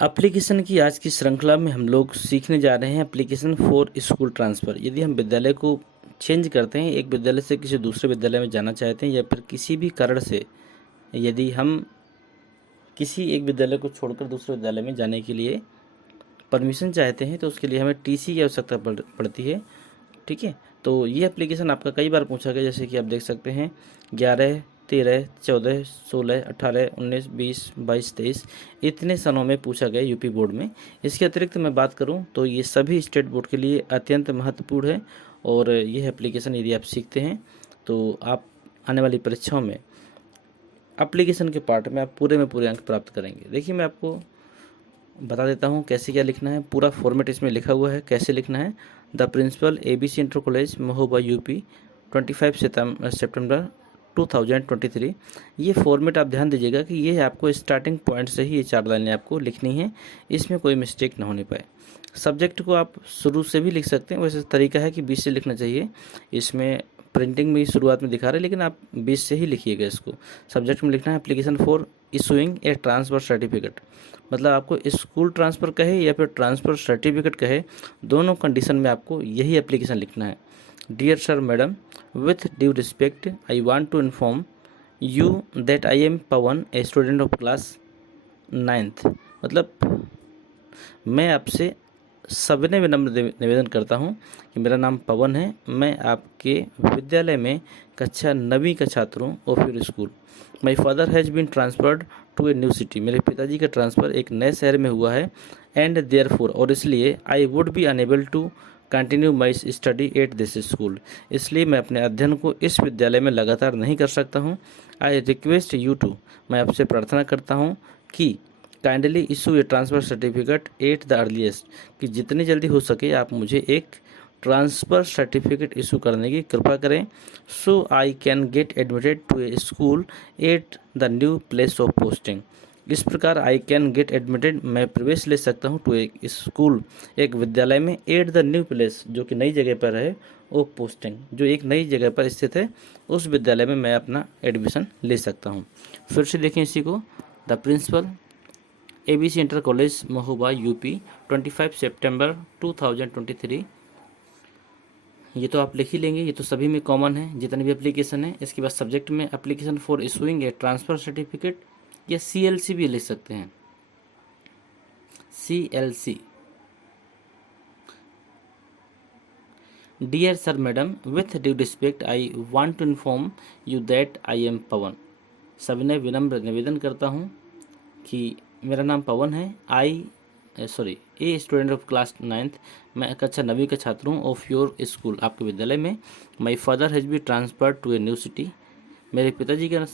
Application की आज की श्रृंखला में हम लोग सीखने जा रहे हैं एप्लीकेशन फॉर स्कूल ट्रांसफ़र। यदि हम विद्यालय को चेंज करते हैं, एक विद्यालय से किसी दूसरे विद्यालय में जाना चाहते हैं, या फिर किसी भी कारण से यदि हम किसी एक विद्यालय को छोड़कर दूसरे विद्यालय में जाने के लिए परमिशन चाहते हैं, तो उसके लिए हमें टीसी की आवश्यकता पड़ती है। ठीक है, तो ये एप्लीकेशन आपका कई बार पूछा गया, जैसे कि आप देख सकते हैं 11, 13, 14, 16, 18, 19, 20, 22, 23 इतने सनों में पूछा गया यूपी बोर्ड में। इसके अतिरिक्त मैं बात करूं तो ये सभी स्टेट बोर्ड के लिए अत्यंत महत्वपूर्ण है, और यह एप्लीकेशन यदि आप सीखते हैं तो आप आने वाली परीक्षाओं में एप्लीकेशन के पार्ट में आप पूरे में पूरे अंक प्राप्त करेंगे। देखिए, मैं आपको बता देता हूँ कैसे क्या लिखना है। पूरा फॉर्मेट इसमें लिखा हुआ है, कैसे लिखना है। The principal ABC inter college Mahoba UP 25 सितंबर 2023। ये फॉर्मेट आप ध्यान दीजिएगा कि ये आपको स्टार्टिंग पॉइंट से ही ये 4 लाइनें आपको लिखनी है, इसमें कोई मिस्टेक ना होने पाए। सब्जेक्ट को आप शुरू से भी लिख सकते हैं, वैसे तरीका है कि 20 से लिखना चाहिए। इसमें प्रिंटिंग में शुरुआत में दिखा रहे हैं, लेकिन आप 20 से ही लिखिएगा इसको। सब्जेक्ट में लिखना है application for issuing a transfer certificate, मतलब आपको स्कूल ट्रांसफ़र कहे या फिर ट्रांसफ़र सर्टिफिकेट कहे, दोनों कंडीशन में आपको यही एप्लीकेशन लिखना है। Dear sir madam, with due respect I want to inform you that I am Pawan, a student of class 9th। मतलब मैं आपसे सविनय विनम्र निवेदन करता हूं कि मेरा नाम पवन है, मैं आपके विद्यालय में कक्षा 9वीं का छात्र हूँ और फिर school. My father has been transferred to a new city, मेरे पिताजी का ट्रांसफ़र एक नए शहर में हुआ है। एंड देयरफॉर, और इसलिए I would be unable to continue my study at this school, इसलिए मैं अपने अध्ययन को इस विद्यालय में लगातार नहीं कर सकता हूँ। आई रिक्वेस्ट यू टू, मैं आपसे प्रार्थना करता हूँ कि kindly issue a transfer certificate at the earliest, कि जितनी जल्दी हो सके आप मुझे एक ट्रांसफ़र सर्टिफिकेट इशू करने की कृपा करें, so I can get admitted to a school at the new place of posting. इस प्रकार आई कैन गेट एडमिटेड, मैं प्रवेश ले सकता हूँ, टू ए स्कूल, एक विद्यालय में, एट द न्यू प्लेस, जो कि नई जगह पर है, ऑफ पोस्टिंग, जो एक नई जगह पर स्थित है, उस विद्यालय में मैं अपना एडमिशन ले सकता हूँ। फिर से देखें इसी को। The principal ABC inter college Mahoba UP 25 सितंबर 2023। ये तो आप लिख ही लेंगे, ये तो सभी में कॉमन है जितने भी एप्लीकेशन है। इसके बाद सब्जेक्ट में application for issuing a transfer certificate, या CLC भी लिख सकते हैं, CLC। Dear sir madam, with due respect I want to inform you that I am Pawan, सविनय विनम्र निवेदन करता हूँ कि मेरा नाम पवन है। ए स्टूडेंट ऑफ क्लास 9th, मैं कक्षा 9वीं का छात्र हूँ, ऑफ योर स्कूल, आपके विद्यालय में। My father has be transferred to a new city, मेरे पिताजी का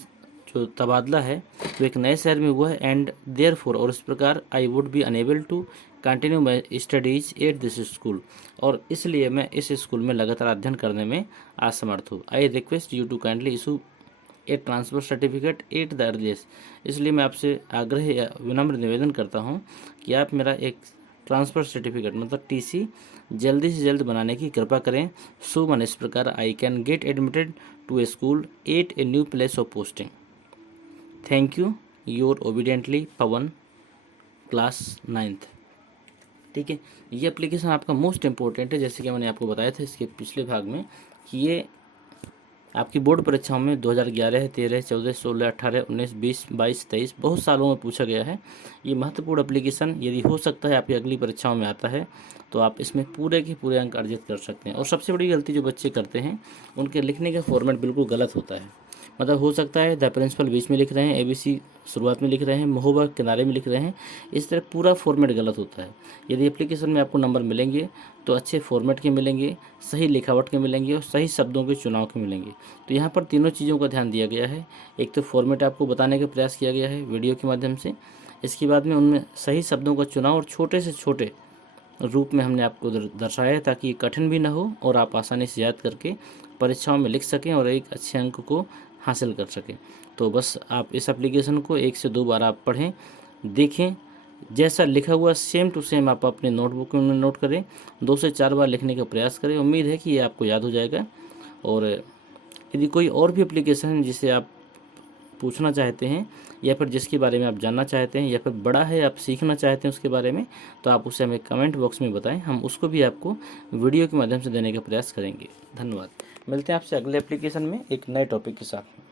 जो तबादला है वो एक नए शहर में हुआ है। एंड देयरफॉर, और इस प्रकार I would be unable to continue my studies at this school, और इसलिए मैं इस स्कूल में लगातार अध्ययन करने में असमर्थ हूँ। I request you to kindly issue a transfer certificate at the earliest, इसलिए मैं आपसे आग्रह या विनम्र निवेदन करता हूं कि आप मेरा एक ट्रांसफ़र सर्टिफिकेट मतलब TC जल्दी से जल्द बनाने की कृपा करें। सो मन, इस प्रकार I can get admitted to a school at a new place of posting. Thank you, your obediently Pawan, class 9th। ठीक है, ये एप्लीकेशन आपका मोस्ट इम्पोर्टेंट है, जैसे कि मैंने आपको बताया था इसके पिछले भाग में कि ये आपकी बोर्ड परीक्षाओं में 2011, 13, 14, 16, 18, 19, 20, 22, 23 बहुत सालों में पूछा गया है। ये महत्वपूर्ण एप्लीकेशन यदि हो सकता है आपकी अगली परीक्षाओं में आता है, तो आप इसमें पूरे के पूरे अंक अर्जित कर सकते हैं। और सबसे बड़ी गलती जो बच्चे करते हैं, उनके लिखने का फॉर्मेट बिल्कुल गलत होता है। मतलब हो सकता है द प्रिंसिपल बीच में लिख रहे हैं, ABC शुरुआत में लिख रहे हैं, महोबा किनारे में लिख रहे हैं, इस तरह पूरा फॉर्मेट गलत होता है। यदि एप्लीकेशन में आपको नंबर मिलेंगे तो अच्छे फॉर्मेट के मिलेंगे, सही लिखावट के मिलेंगे और सही शब्दों के चुनाव के मिलेंगे। तो यहाँ पर तीनों चीज़ों का ध्यान दिया गया है। एक तो फॉर्मेट आपको बताने का प्रयास किया गया है वीडियो के माध्यम से, इसके बाद में उनमें सही शब्दों का चुनाव और छोटे से छोटे रूप में हमने आपको दर्शाया, ताकि कठिन भी ना हो और आप आसानी से याद करके परीक्षाओं में लिख सकें और एक अच्छे अंक को हासिल कर सकें। तो बस आप इस एप्लीकेशन को 1 से 2 बार आप पढ़ें, देखें, जैसा लिखा हुआ सेम टू सेम आप अपने नोटबुक में नोट करें, 2 से 4 बार लिखने का प्रयास करें। उम्मीद है कि ये आपको याद हो जाएगा। और यदि कोई और भी एप्लीकेशन है जिसे आप पूछना चाहते हैं या फिर जिसके बारे में आप जानना चाहते हैं या फिर बड़ा है आप सीखना चाहते हैं उसके बारे में, तो आप उसे हमें कमेंट बॉक्स में बताएं, हम उसको भी आपको वीडियो के माध्यम से देने का प्रयास करेंगे। धन्यवाद। मिलते हैं आपसे अगले एप्लीकेशन में एक नए टॉपिक के साथ।